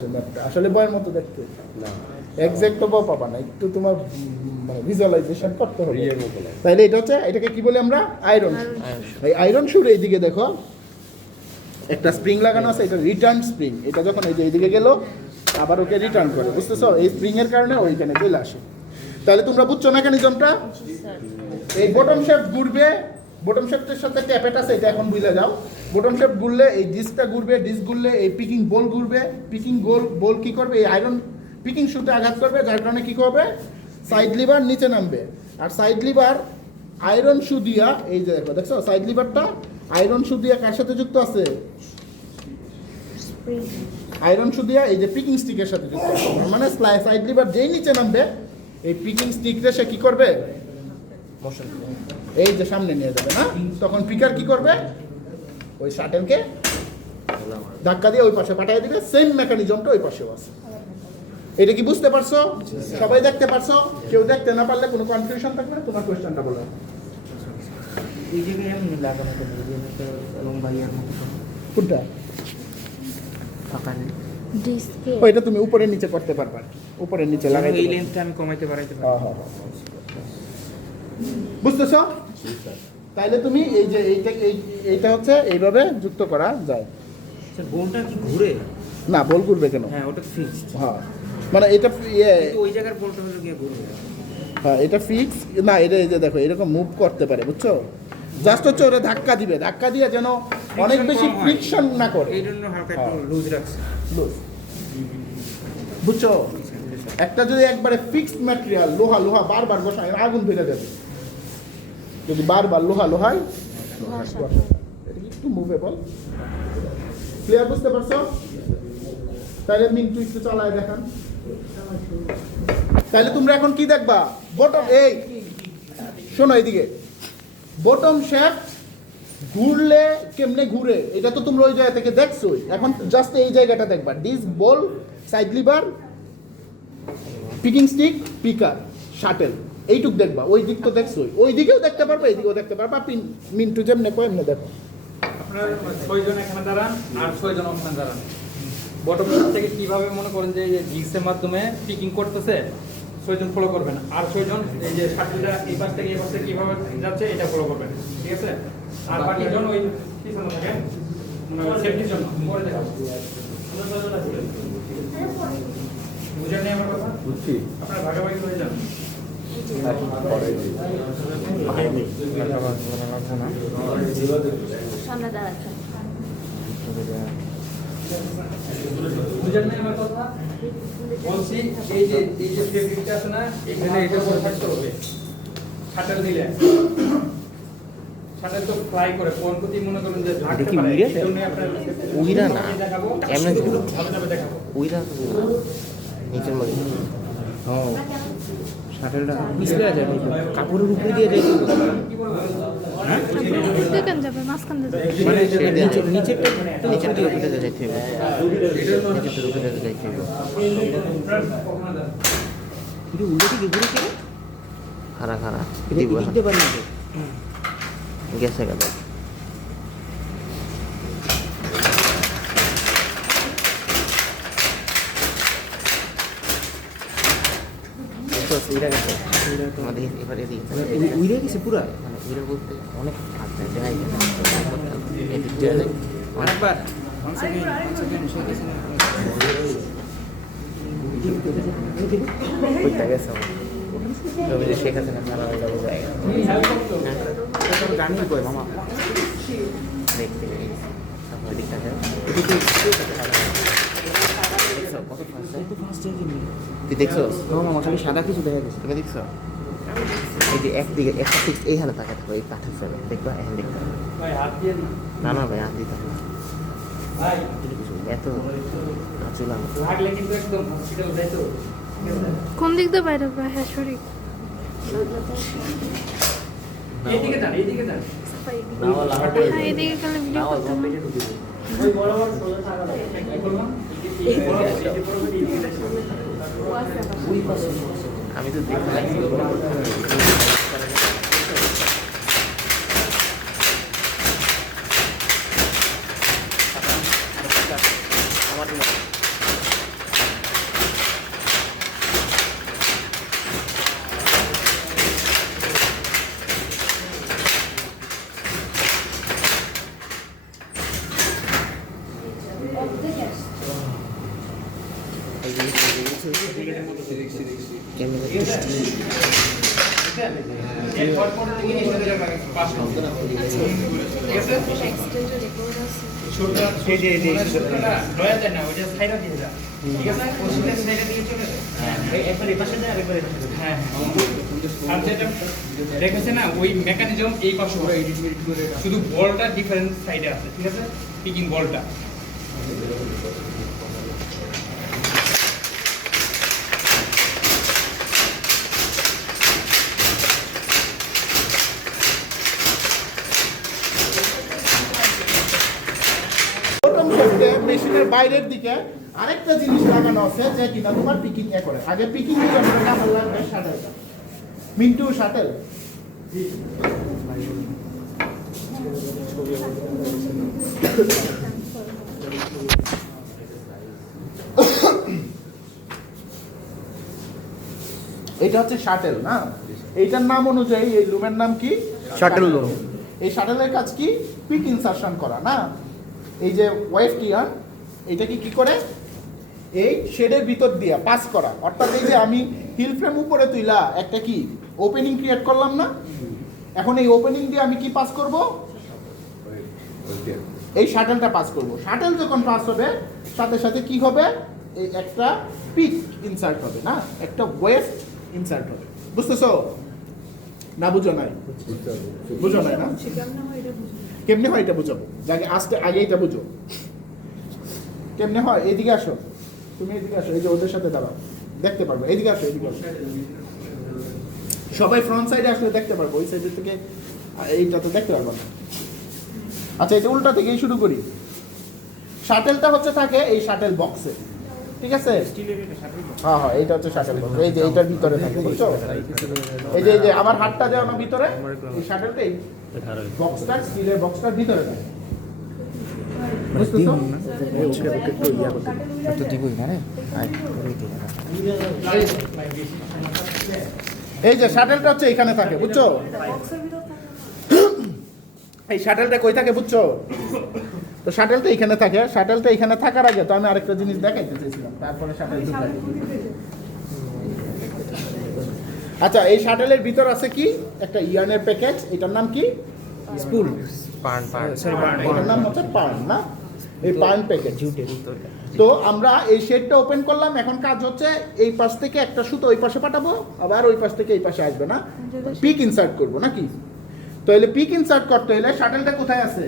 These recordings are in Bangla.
আসলে বইয়ের মতো দেখতে না, এক্সাক্ট তো পাবা না, একটু তোমার মানে ভিজুয়ালাইজেশন করতে হবে। তাইলে এটা হচ্ছে, এটাকে কি বলি আমরা? আয়রন। এই আয়রন শুর এইদিকে দেখো একটা স্প্রিং লাগানো আছে, এটা রিটার্ন স্প্রিং। এটা যখন এই যে এইদিকে গেল আবার ওকে রিটার্ন করে, বুঝতেছো? এই স্প্রিং এর কারণে ওইখানে চলে আসে। তাহলে তোমরা বুঝছো মেকানিজমটা? এই বটম শেপ ঘুরবে, বটম শেপটার সাথে ট্যাপেট আছে, এটা এখন বুঝে যাও। বটম শেপ ঘুরলে এই ডিস্কটা ঘুরবে, ডিস্ক ঘুরলে এই পিকিং বল ঘুরবে, পিকিং বল কি করবে? এই আয়রন পিকিং শুতে আঘাত করবে, যার কারণে কি করবে? সাইড লিভার নিচে নামবে। আর সাইড লিভার আয়রন শু দিয়া, এই যে দেখো, দেখছো সাইড লিভারটা আয়রন শু দিয়া কার সাথে যুক্ত আছে? আয়রন শু দিয়া এই যে পিকিং স্টিকের সাথে যুক্ত আছে। মানে সাইড লিভার যেই নিচে নামবে, এই পিকিং স্টিকটা সে কি করবে? এই যে সামনে নিয়ে যাবে না, তখন পিকার কি করবে? ওই শাটেলকে ধাক্কা দিয়ে ওই পাশে পাঠিয়ে দিবে। সেম মেকানিজমটা ওই পাশেও আছে। এটা কি বুঝতে পারছো? সবাই দেখতে পারছো? কেউ দেখতে না পারলে কোনো কনফিউশন থাকবে না, তোমার কোশ্চেনটা বলো। এই জায়গায় এমনি লাগানো কেন? এই যে একটা লম্বা ইয়ার মতো কোনটা? ফাঁকা নেই। ডিস্কে ওইটা তুমি উপরে নিচে করতে পারবা, উপরে নিচে লাগাই এই লেন্থটা আমি কমাইতে পারাইতে পারি। হ্যাঁ। বুঝতেছো? তাইলে তুমি এই যে এইটা হচ্ছে এইভাবে যুক্ত করা যায়। স্যার বোলটা কি ঘুরে? না, বল ঘুরবে কেন? হ্যাঁ ওটা ফিক্সড। হ্যাঁ, মানে এটা কিন্তু ওই জায়গার বোলটা হলো গিয়ে ঘুরবে। হ্যাঁ, এটা ফিক্স না। এটা এই যে দেখো এরকম মুভ করতে পারে, বুঝছো? জাস্ট হচ্ছে ওরা ধাক্কা দিবে, ধাক্কা দিয়ে যেন অনেক বেশি ফ্রিকশন না করে, এই জন্য হালকা একটু লুজ রাখছে। বুঝছো? একটা যদি একবারে ফিক্সড ম্যাটেরিয়াল, লোহা বারবার বসায় আগুন ধরে যাবে। যদি বারবার লোহায় এটা একটু মুভেবল। ক্লিয়ার? বুঝতে পারছো? তাহলে মিন্টু একটু চালায় দেখান। তাহলে তোমরা এখন কি দেখবা? বটম, এই শোনো এইদিকে, বটম শ্যাফট ঘুরলে কেমনে ঘুরে এটা তো তোমরা ওই জায়গা থেকে দেখছোই। এখন জাস্ট এই জায়গাটা দেখবা, disc, ball, side lever, picking stick, picker, shuttle, এইটুক দেখবা। ওই দিক তো দেখছোই, ওই দিকেও দেখতে পারবে, এইদিকেও দেখতে পারবা। মিন্টু যেমনে কয় এমনি দেখো। আপনার 6 জন এখানে দাঁড়ান আর 6 জন ওখানে দাঁড়ান। বটম থেকে কিভাবে মনে করেন যে জিক্সের মাধ্যমে পিকিং করতেছে, 6 জন ফলো করবেন। আর 6 জন এই যে শাটলটা এই পাশ থেকে এই পাশে কিভাবে যাচ্ছে এটা ফলো করবেন, ঠিক আছে? আর বাকি জন ওই পিছনে থাকেন সেফটির জন্য। পরে দেখাবো। বুঝেন নি আমার কথা? বুঝছি। আপনারা ভাগাভাগি হয়ে যান। সামনে দাঁড়াচ্ছে। বুঝেন নি আমার কথা? বলছি এই যে ফেব্রিকটা আছে না, এখানে এটা পরে থাকতে হবে। শাটার দিলে শাটার তো ফ্লাই করে কোন প্রতি মনে করেন যে লাগতে দেখি পারে, উইরা এই জন্য আপনার উইরা না, দেখাবো এমনি ছিল। ভালোভাবে দেখাবো। ওইটা নিচের মধ্যে হ্যাঁ শাটেলটা পিছলে যায় কাপড়ের উপরে দিয়ে রেখে দেখেন যাবে মাঝখান দিয়ে যাবে। মানে নিচের দিকে উঠে যাইতে হবে, নিচের দিকে উঠে যাইতে হবে। কিন্তু উল্টো দিকে ঘুরে কে খারা দিতে পারি না গেছে গেল। আমাদের এবারে উইরে গেছে পুরা, মানে উইরে বলতে অনেক আছে দেখাই অনেকবার শেখ হাসিনা গানই কয় মামা দেখতে তুই দেখছো? মামা খালি সাদা কিছু দেখা গেছে, তুমি দেখছো? এই যে একদিকে একটা ফিক্স এই হালে তাকাতে হবে, এই কাঠের ফেলে দেখবা, এখন দেখতে হবে। ভাই হাত দিয়ে না না ভাই হাত দিতে হবে না, ভাই এত চুলাম লাগলে কিন্তু একদম হসপিটাল যাইতো। কোন দিক দিয়ে বাইরে হবে? হ্যাঁ সরি। এইদিকে যান, এইদিকে যান। হ্যাঁ এদিকে গেলে ভিডিও করতে হবে। ওই বরাবর সোজা থাকা কি করলাম? এই বরাবর এইদিকে যাচ্ছে। আমি তো দেখলাম আমার এরপর পরে থেকে জিনিসটা পাস হবে ঠিক আছে ছোটটা এই যে ছোটটা লয়া যায় না ওইটা সাইডে দিয়ে যা ঠিক আছে ওইটা সাইডে দিয়ে চলে যায় একবার এই পাশে যায় আরেকবার এই পাশে যায় হ্যাঁ আর যেটা দেখেছে না ওই মেকানিজম এই পাশে হয় শুধু বলটা ডিফারেন্ট সাইডে আছে ঠিক আছে পিকিং বলটা প্রথম ক্ষেত্রে মেশিনের বাইরের দিকে আরেকটা জিনিস লাগানো আছে যে কিনা তোমার পিকিং এ করে আগে পিকিং এর জন্য কাপড় লাগবে শাটেলটা মিন্টু শাটেল এটা হচ্ছে শাটেল না এইটার নাম অনুযায়ী এই লুমের নাম কি শাটেল লুম এই শাটেলের কাজ কি পিক ইনসারশন করা না এই যে ওয়েভ টিয়ার এটাকে কি করে এই শেডের ভিতর দিয়ে পাস করা অর্থাৎ এই যে আমি হিল ফ্রেম উপরে তুইলা একটা কি ওপেনিং ক্রিয়েট করলাম না এখন এই ওপেনিং দিয়ে আমি কি পাস করব এই শাটেলটা পাস করব শাটেল যখন পাস হবে সাথে সাথে কি হবে এই একটা পিক ইনসার্ট হবে না একটা ওয়েভ ইনসার্ট হবে বুঝতেছো না বুঝো নাই বুঝো নাই না কেমনে হয় এটা বুঝাবো যাকে আগে এটা বুঝো কেমনে হয় এদিকে আসো তুমি এদিকে আসো এই যে ওদের সাথে দাঁড়াও দেখতে পারবে এদিকে আসো এদিকে আসো সবাই ফ্রন্ট সাইডে আসলে দেখতে পারবো ওই সাইড থেকে এইটা তো দেখতে পারবো না আচ্ছা এটা উল্টা থেকেই শুরু করি শাটেলটা হচ্ছে থাকে এই শাটেল বক্সে ঠিক আছে হ্যাঁ হ্যাঁ এইটা হচ্ছে শাটেল বক্স এই যে এইটার ভিতরে থাকে বুঝছো এই যে আমার হাতটা দেওয়া না ভিতরে এই শাটেলটাই বক্সটা স্টিলের বক্সটার ভিতরে থাকে বুঝতেছো তো দিবই না রে এই যে শাটেলটা হচ্ছে এখানে থাকে বুঝছো এই শাটেলটা কই থাকে বুঝছো তো শাটেলটা এখানে থাকে শাটেলটা এখানে থাকার আগে তো আমি আরেকটা জিনিস দেখাইতে চেয়েছিলাম তারপরে শাটেল ঢুকাই আচ্ছা এই শাটেলের ভিতর আছে কি একটা ইয়ার্নের প্যাকেজ এটার নাম কি স্পুল এটার নাম হচ্ছে পার্ন না এই পার্ন প্যাকেজ তো আমরা এই শেডটা ওপেন করলাম এখন কাজ হচ্ছে এই পাশ থেকে একটা সুতো ওই পাশে পাঠাবো আবার ওই পাশ থেকে এই পাশে আসবে না পিক ইনসার্ট করবো নাকি তাহলে পিক ইনসার্ট করতে হলে শাটেলটা কোথায় আছে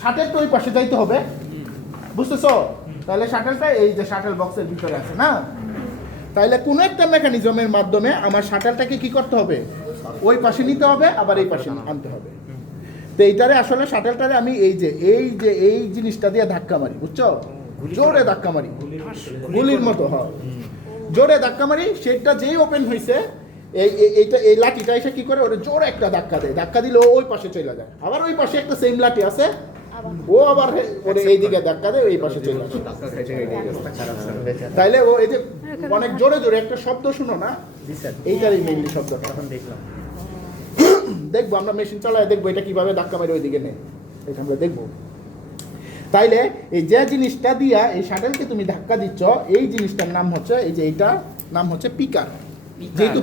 শাটেল তো ওই পাশে যাইতে হবে বুঝতেছো তাহলে শাটেলটা এই যে শাটেল বক্সের ভিতরে আছে না তাহলে কোনো একটা মেকানিজমের মাধ্যমে আমার শাটেলটাকে কি করতে হবে ওই পাশে নিতে হবে আবার এই পাশে আনতে হবে তো এইটারে আসলে শাটেলটারে আমি এই জিনিসটা দিয়ে ধাক্কা মারি বুঝছো জোরে ধাক্কা মারি গুলির মতো হয় জোরে ধাক্কা মারি সেটা যেই ওপেন হয়েছে এই লাঠিটা এসে কি করে ওটা জোরে একটা ধাক্কা দেয় ধাক্কা দিলে ওই পাশে চলে যায় আবার ওই পাশে একটা সেম লাঠি আছে ও আবার ওরে এই দিকে ধাক্কা দেয় ওই পাশে চলে আসে তাইলে ও এই যে অনেক জোরে জোরে একটা শব্দ শুনো না এইটারই মেইনলি শব্দটা এখন দেখলাম দেখবো আমরা মেশিন চালায় দেখবো এটা কিভাবে ধাক্কা মারে ওইদিকে নেই এটা আমরা দেখবো তাইলে এই যে জিনিসটা দিয়া এই শাটেলকে তুমি ধাক্কা দিচ্ছ এই জিনিসটার নাম হচ্ছে এই যে এইটার নাম হচ্ছে পিকার যেহেতু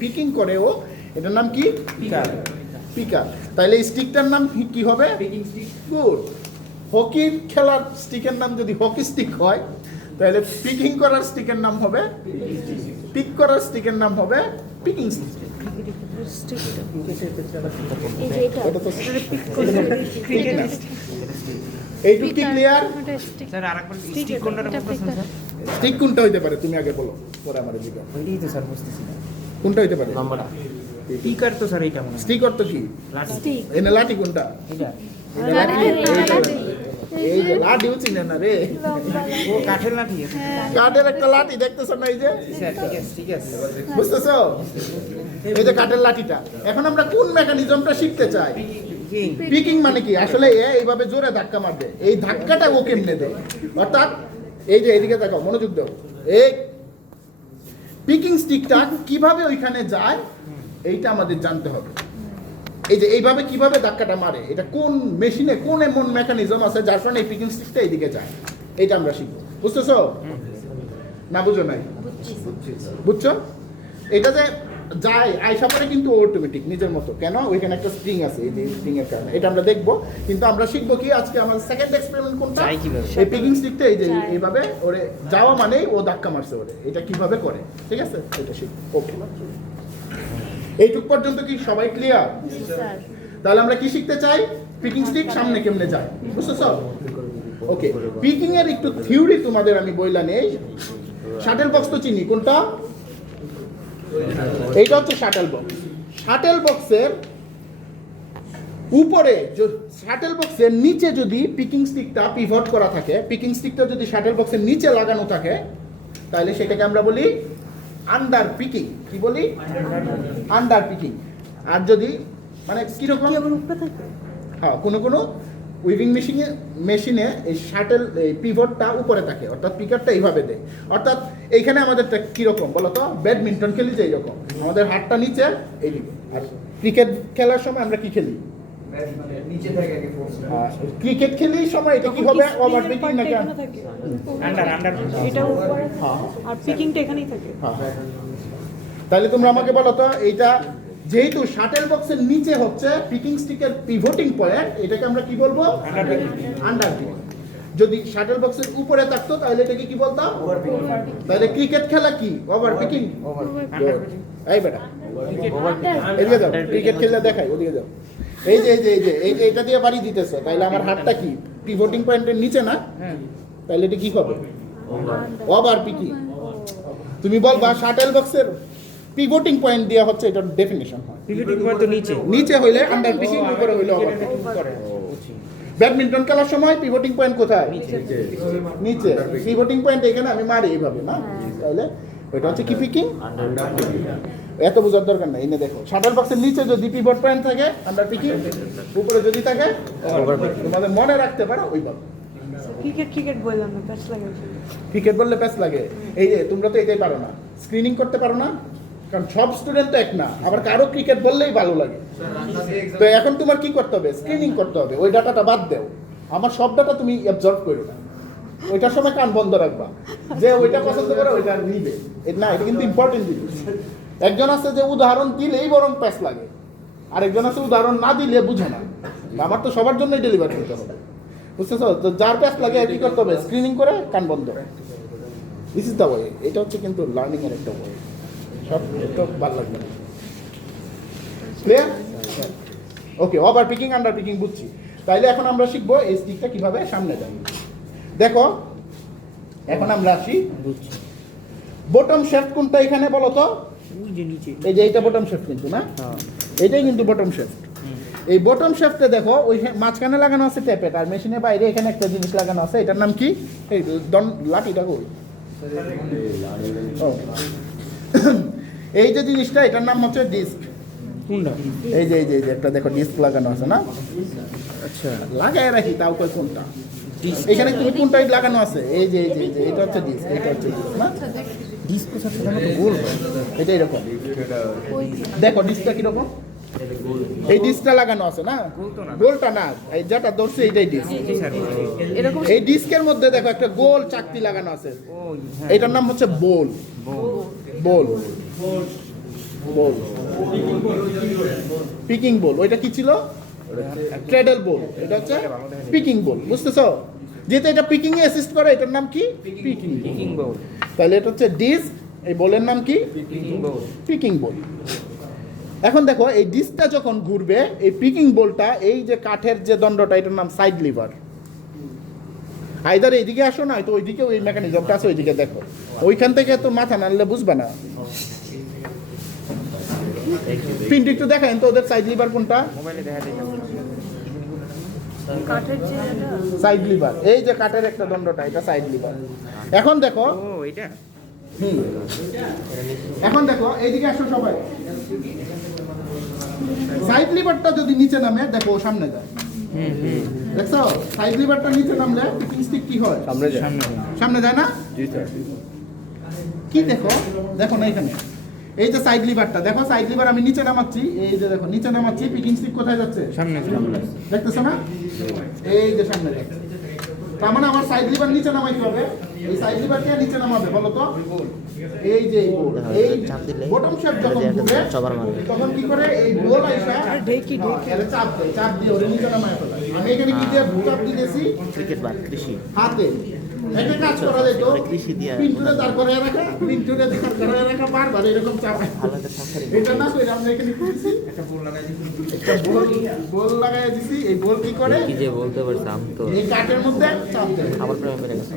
পিকিং করে ও এটার নাম কি পিকার তাইলে এই স্টিকটার নাম কি হবে পিকিং স্টিক গুড হকি খেলার স্টিকের নাম যদি হকি স্টিক হয় তাহলে পিকিং করার স্টিকের নাম হবে পিক করার স্টিকের নাম হবে পিকিং স্টিক এইটুকু কি ক্লিয়ার স্যার আরেকবার স্টিক কোনটা স্টিক কোনটা হইতে পারে তুমি আগে বলো পরে আমার জিজ্ঞাসা ওইটাই তো স্যার বুঝতেছি না কোনটা হইতে পারে নম্বরটা স্টিকার তো স্যার এইটা মনে হয় স্টিক অর্থ কি স্টিক এনে লাঠি কোনটা এটা এই যে লাঠি উঠছি না রে ও কাঠের লাঠি আছে কাঠের একটা লাঠি দেখতেছো না এই যে স্যার ঠিক আছে বুঝতেছো এই যে কাঠের লাঠিটা এখন আমরা কোন মেকানিজমটা শিখতে চাই পিকিং মানে কি আসলে এইভাবে জোরে ধাক্কা মারবে এই ধাক্কাটা ও কেমনে দেয় অর্থাৎ এই যে এইদিকে দেখো মনোযোগ দাও এই পিকিং স্টিকটা কিভাবে ওইখানে যায় এইটা আমাদের জানতে হবে এই যে এইভাবে কিভাবে ধাক্কাটা মারে এটা কোন মেশিনে কোন এমন মেকানিজম আছে যার ফলে এই পিকিং স্টিকটা এইদিকে যায় এইটা আমরা শিখবো বুঝতেছো না বুঝো নাই? বুঝছো? এটা যে যায় আইসা পরে কিন্তু অটোমেটিক নিজের মতো। কেন? ওইখানে একটা স্প্রিং আছে, এই যে স্প্রিং এর কারণে। এটা আমরা দেখবো, কিন্তু আমরা শিখবো কি আজকে আমাদের সেকেন্ড এক্সপেরিমেন্ট কোনটা? যায় কিভাবে? এই পিকিং স্টিকটা এই যে এইভাবে ওরে যাওয়া মানেই ও ধাক্কা মারছে ওরে, এটা কিভাবে করে, ঠিক আছে? এটা শিখবো। ওকে, এইটুক পর্যন্ত কি সবাই ক্লিয়ার? স্যার তাহলে আমরা কি শিখতে চাই? পিকিং স্টিক সামনে কেমনে যায়, বুঝতেছো? ওকে, পিকিং এর একটু থিওরি তোমাদের আমি বইলা নেই। শাটেল বক্স তো চিনি, কোনটা? এইটা হচ্ছে শাটেল বক্স। শাটেল বক্সের উপরে, শাটেল বক্সের নিচে যদি পিকিং স্টিকটা পিভট করা থাকে, পিকিং স্টিকটা যদি শাটেল বক্সের নিচে লাগানো থাকে, তাহলে সেটাকে আমরা বলি আন্ডার পিকিং। কি বলি? Under Peking. আর যদি মানে কিরকম, হ্যাঁ, কোনো উইভিং মেশিনে এই শাটেল এই পিভটটা উপরে থাকে, অর্থাৎ পিকারটা এইভাবে দেয়। অর্থাৎ এইখানে আমাদেরটা কীরকম বলো তো? ব্যাডমিন্টন খেলি যে এইরকম, আমাদের হাতটা নিচে এইদিকে। আর ক্রিকেট খেলার সময় আমরা কি খেলি? ক্রিকেট খেলি সময় এটা কি হবে? ওভার পিকিং নাকি আন্ডার এটা উপরে হ্যাঁ আর পিকিংটা এখানেই থাকে। হ্যাঁ। তাহলে তোমরা আমাকে বলো তো, এইটা যেহেতু শাটেল বক্সের নিচে হচ্ছে পিকিং স্টিকের পিভটিং পয়েন্ট, এটাকে আমরা কি বলবো? Under Peking. যদি শাটেল বক্সের উপরে থাকতো তাহলে এটাকে কি বলতাম? তাহলে ক্রিকেট খেলা কি? Over picking. এই বেটা এদিকে যাও, ক্রিকেট খেললে দেখাই, ওদিকে যাও। এই যে এটা দিয়ে বাড়ি দিতেছে, তাহলে আমার হাতটা কি পিভটিং পয়েন্টের নিচে না? তাহলে এটা কি হবে? Over picking. তুমি বলবা শাটেল বক্সের পিভটিং পয়েন্ট দেওয়া হচ্ছে, এটার ডেফিনিশন হয় পিভিটিং পয়েন্ট তো নিচে। নিচে হইলে আন্ডার পিকিং, উপরে হইলে ওভার পিকিং। ব্যাডমিন্টন খেলার সময় পিভটিং পয়েন্ট কোথায়? নিচে। পিভটিং পয়েন্ট এখানে আমি মারি এইভাবে না, তাহলে ওইটা হচ্ছে কি পিকিং? এত বোঝার দরকার নাই। এনে দেখো, শাটল বক্সের নিচে যদি পিভট পয়েন্ট থাকে আন্ডার পিকিং, উপরে যদি থাকে ওভার পিকিং। তোমাদের মনে রাখতে পারো ওইভাবে। ক্রিকেট বললাম না, প্যাচ লাগে। ক্রিকেট বললে প্যাচ লাগে। এই যে তোমরা তো এটাই পারো না, স্ক্রিনিং করতে পারো না, কারণ সব স্টুডেন্ট তো এক না। আবার কারো ক্রিকেট বললেই ভালো লাগে। তো এখন তোমার কি করতে হবে? স্ক্রিনিং করতে হবে। ওই ডাটাটা বাদ দাও, আমার সব ডাটা তুমি অ্যাবজর্ব করো না। ওইটার সময় কান বন্ধ রাখবা, যে ওইটা পছন্দ করে ওইটা নিবে। না, এটা কিন্তু ইম্পর্টেন্ট জিনিস। একজন আছে যে উদাহরণ দিলেই বরং প্যাচ লাগে, আরেকজন আছে উদাহরণ না দিলে বুঝে না। আমার তো সবার জন্যই ডেলিভার করতে হবে, বুঝতেছো? তো যার প্যাচ লাগে কি করতে হবে? স্ক্রিনিং করে কান বন্ধ। This is the way. এটা হচ্ছে কিন্তু লার্নিং এর একটা ওয়ে। সব একটু ভালো লাগবে না। ক্লিয়ার? ওকে, ওভার পিকিং আন্ডার পিকিং বুঝছি। তাইলে এখন আমরা শিখবো এই স্টিকটা কিভাবে সামনে যায়। দেখো, এখন আমরা আসি বটম শেফট কোনটা এখানে বলো তো? এই যে এইটা বটম শেফট কিন্তু না, এটাই কিন্তু বটম শেফট। এই বটম শেফটে দেখো ওই মাঝখানে লাগানো আছে ট্যাপেট, আর মেশিনের বাইরে এখানে একটা জিনিস লাগানো আছে, এটার নাম কি? এই লাঠিটা কই? এই যে জিনিসটা, এটার নাম হচ্ছে ডিস্ক। এই যে একটা দেখো ডিস্ক লাগানো আছে না? আচ্ছা, লাগাই রাখি তাও কই কোনটা? এখানে তুমি কোনটাই লাগানো আছে? এই যে এটা হচ্ছে ডিস্ক, এটা হচ্ছে ডিস্ক না? ডিস্ক সাধারণত গোল হয়, এটা এরকম। দেখো ডিস্কটা কিরকম? এই ডিস্কটা লাগানো আছে না? গোলটা না, এই যেটা ধরছে এইটাই ডিস্ক। এই ডিস্কের মধ্যে দেখো একটা গোল চাকতি লাগানো আছে, এটার নাম হচ্ছে বোল। বোল বোল পিকিং বোল। ওইটা কি ছিল? ট্রেডল বোল। এটা হচ্ছে পিকিং বোল, বুঝতেছো? যেহেতু এটা পিকিং এ অ্যাসিস্ট করে, এটার নাম কি? পিকিং বোল। তাহলে এটা হচ্ছে ডিস্ক, এই বোলের নাম কি? পিকিং বোল। এখন দেখো, এই ডিস্কটা যখন ঘুরবে, এই পিকিং বোলটা, এই যে কাঠের যে দণ্ডটা, এটার নাম সাইড লিভার। আইদার এইদিকে আসো না, তো ওইদিকে ওই মেকানিজমটা আছে, ওইদিকে দেখো। ওইখান থেকে তো মাথা নাড়লে বুঝবে না। প্রিন্ট একটু দেখেন তো ওদের সাইড লিভার কোনটা? কাঠের যে সাইড লিভার, এই যে কাঠের একটা দণ্ডটা, এটা সাইড লিভার। এখন দেখো, এখন দেখো এইদিকে আসো সবাই। সাইড লিভারটা যদি নিচে নামে, দেখো সামনে যায়। দেখছো সাইড লিভারটা নিচে নামলে পিকিং স্টিক কি হয়? সামনে যায় না? কি দেখো, দেখো না এখানে এই যে সাইড লিভারটা, দেখো সাইড লিভার আমি নিচে নামাচ্ছি, এই যে দেখো নিচে নামাচ্ছি, পিকিং স্টিক কোথায় যাচ্ছে? সামনে। দেখতেছো না? এই যে সামনে যাচ্ছে। তার মানে আমার সাইড লিভার নিচে নামাইতে হবে, এই সাইড লিভারকে নিচে নামাবে বলো তো এই যে এই চাপ দিলে বটম শেপ যখন ঘুরে সবার মারবে। তখন কি করে এই বল আইসা ঢেকি এর চাপ দেয় চাপ দিয়ে ওরে নিচে নামায় ফেলে আমি এখানে কি দিয়ে চাপ দিতেছি ক্রিকেট বা কৃষি হাতে একটা কাজ করা যায় তো কৃষি দিয়া পিন্টুরে দাঁড় করায় রাখা পিন্টুরে দাঁড় করায় রাখা বারবার এরকম চাপ ভালো একটা সংসারী এটা না করে আমরা এখানে করছি একটা বল লাগাই দিছি এই বল কি করে কি যে বলতে পারছি আমি তো এই কাঠের মধ্যে চাপ দেয় খাবার প্রেমে পেরে গেছে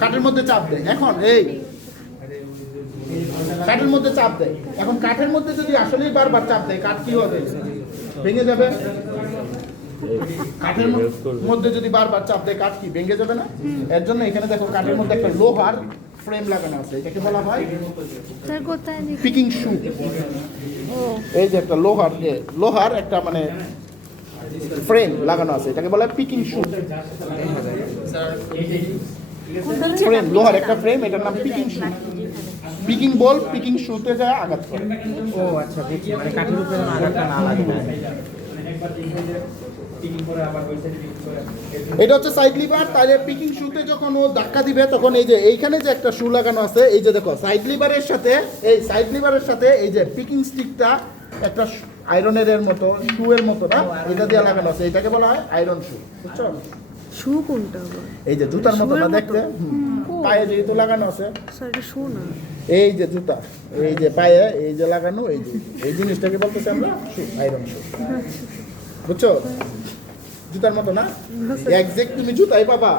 কাঠের মধ্যে চাপ দেয় এখন এই কাঠের মধ্যে চাপ দেয় এখন কাঠের মধ্যে যদি আসলেই বারবার চাপ দেয় কাঠ কি হবে ভেঙে যাবে কাঠের মধ্যে যদি বারবার চাপ দেয় কাঠ কি ভেঙে যাবে না এর জন্য এখানে দেখো কাঠের মধ্যে একটা লোহার ফ্রেম লাগানো আছে এটাকে বলা হয় স্যার কোথায় দেখি পিকিং শু ও এই যে একটা লোহার একটা মানে ফ্রেম লাগানো আছে এটাকে বলা হয় পিকিং শু ফ্রেম লোহার একটা ফ্রেম এটার নাম পিকিং শু পিকিং বল পিকিং শুতে যায় আঘাত করে ও আচ্ছা বুঝছি মানে কাঠের উপরে যেন আঘাতটা না লাগে এটা হচ্ছে সাইড লিভার তাহলে পিকিং শুতে যখন ও ধাক্কা দিবে তখন এই যে এইখানে যে একটা শু লাগানো আছে এই যে দেখো সাইড লিভারের সাথে এই যে পিকিং স্টিকটা একটা আয়রনের এর মতো শু এর মতো না এটা দিয়ে লাগানো আছে এটাকে বলা হয় আয়রন শু বুঝছো শু কোনটা আবার এই যে জুতার মতো না দেখতে পায়ে যেহেতু লাগানো আছে স্যার এটা শু না এই যে জুতা এই যে পায়ে এই যে লাগানো এই যে এই জিনিসটাকে বলতেছি আমরা শু আয়রন শু বুঝছো জুতার মতো না এক্সাক্ট তুমি জুতাই পাবা